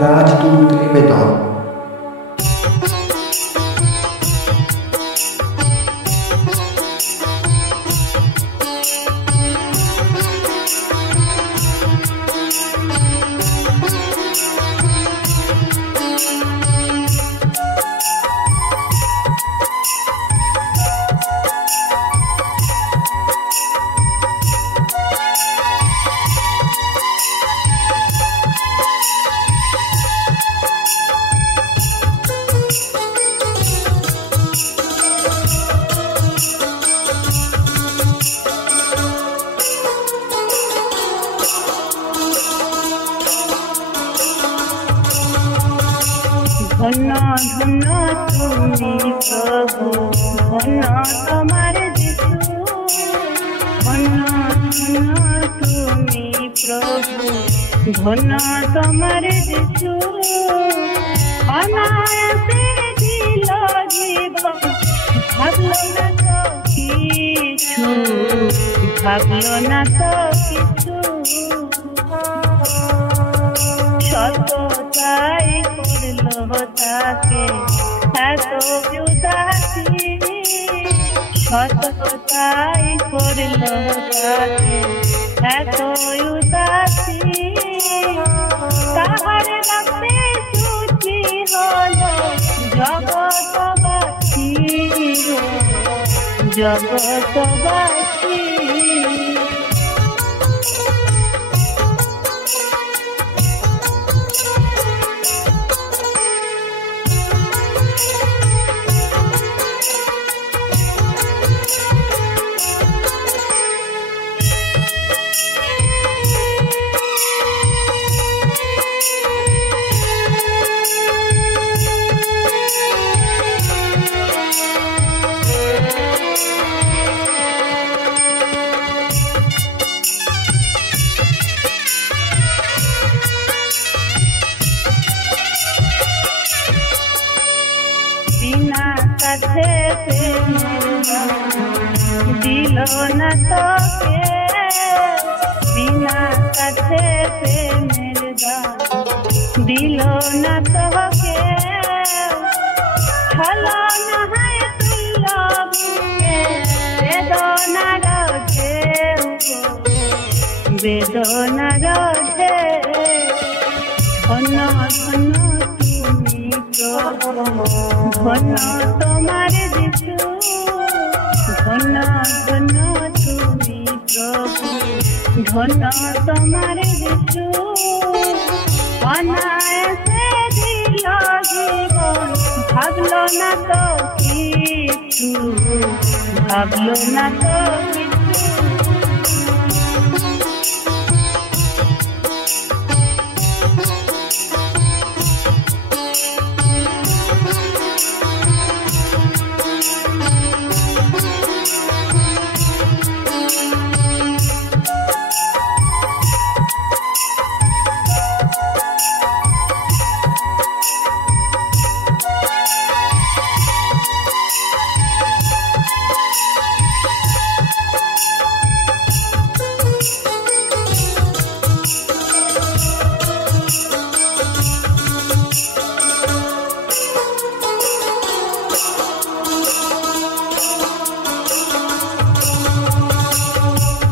রাজদূত নিবেদন। ধন্য ধন্য তুমি প্রভু, ধন্য তোমার যিশু। ধন্য ধন্য তুমি প্রভু, ধন্য তোমার যিশু। অনায়াসে দিল জীবন, ভাবলো না তো কিছু, ভাবলো না তো কিছু। সততাই করলো তাকে এত উদাসী, সততাই করলো তাকে এত উদাসী। তাহার রক্তে শুচি হলো জগৎবাসী, জগৎবাসী। বিনা কাছে দিল না তোকে, বিনা কাছে প্রেমের দান দিল না তোকে। হলো না হয় তুল্য বুকে বেদনার ঢেউ, বেদনার ঢেউ। ধন্য ধন্য তুমি প্রভু, ধন্য তোমার যিশু। ধন্য ধন্য তুমি প্রভু, ধন্য তোমার যিশু। অনায়াসে দিল জীবন, ভাবলো না তো কিছু, ভাবলো না তো কিছু।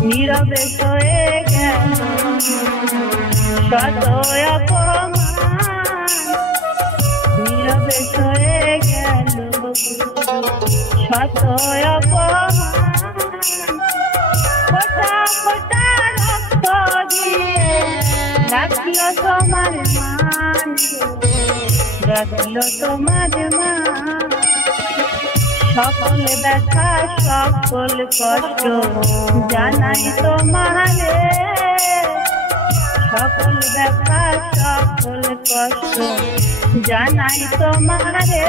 নীরবে সয়ে গেল শত অপমান, নীরবে সয়ে গেল শত অপমান। ফোঁটা ফোঁটা রক্ত দিয়ে রাখলো তোমার মান, রাখলো তোমার মান। সকল ব্যথা সকল কষ্ট জানাই তোমারে, সকল ব্যথা সকল কষ্ট জানাই তোমারে।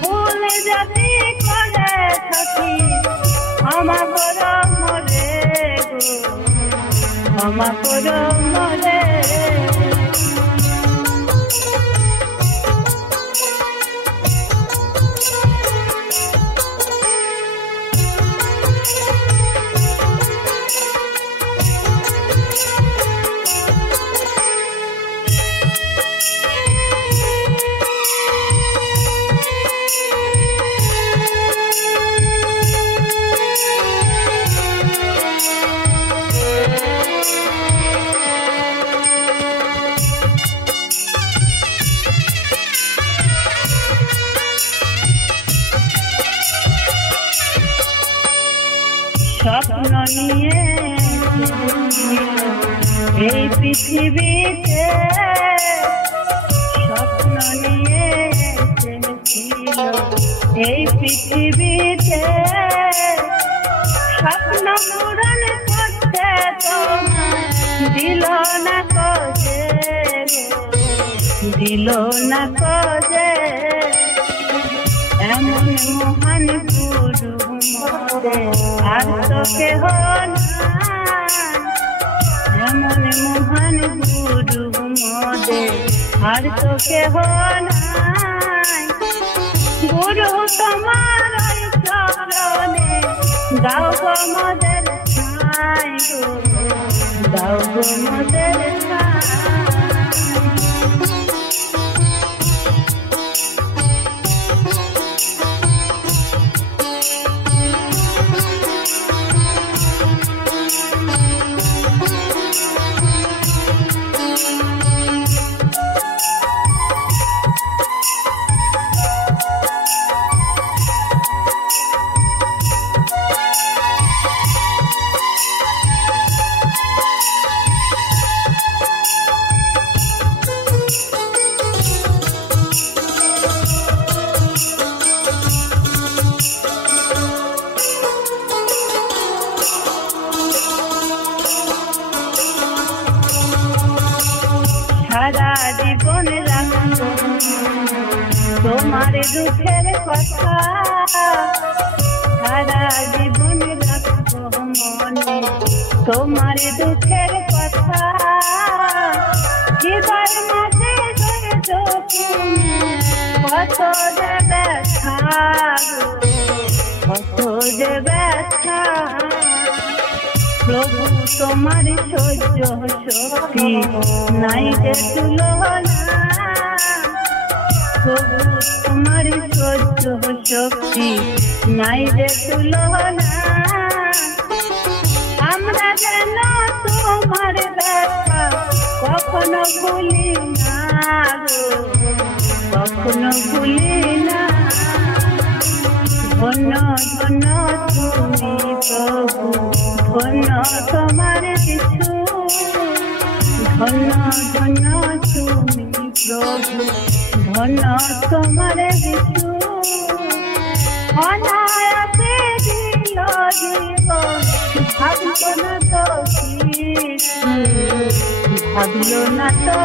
ভুলে যদি করে থাকি ক্ষমা করো মোরে গো, ক্ষমা করো মোরে। এই পৃথিবীতে স্বপ্ন নিয়ে এসেছিল, এই পৃথিবীতে স্বপ্ন পূরণ করতে তোমার দিল না কজে, দিল না কজে। এমন মহান গুরু মতে আর তো কেহ নাই, এমন মহান গুরু মতে আর তো কেহ নাই। গুরু তোমার চরণে দাও গো মোদের ঠাঁই গো, দাও গো মোদের ঠাঁই। সারা জীবন রাখবো তোমার দুঃখের কথা, সারা জীবন রাখবো মনে তোমার দুঃখের কথা। জীবন মাঝে কত যে ব্যথা, কত যে ব্যথা। প্রভু তোমার সহ্য শক্তি নাই যে তুলনা, প্রভু তোমার সহ্য শক্তি নাই যে তুলনা। আমরা যেন তোমার ব্যথা কখনো ভুলি না গো, কখনো ভুলি না। ধন্য ধন্য তুমি প্রভু, ধন্য তোমার যিশু, ধন্য ধন্য তুমি প্রভু, ধন্য তোমার যিশু। অনায়াসে দিল জীবন, ভাবলো না তো কিছু, ভাবলো না তো।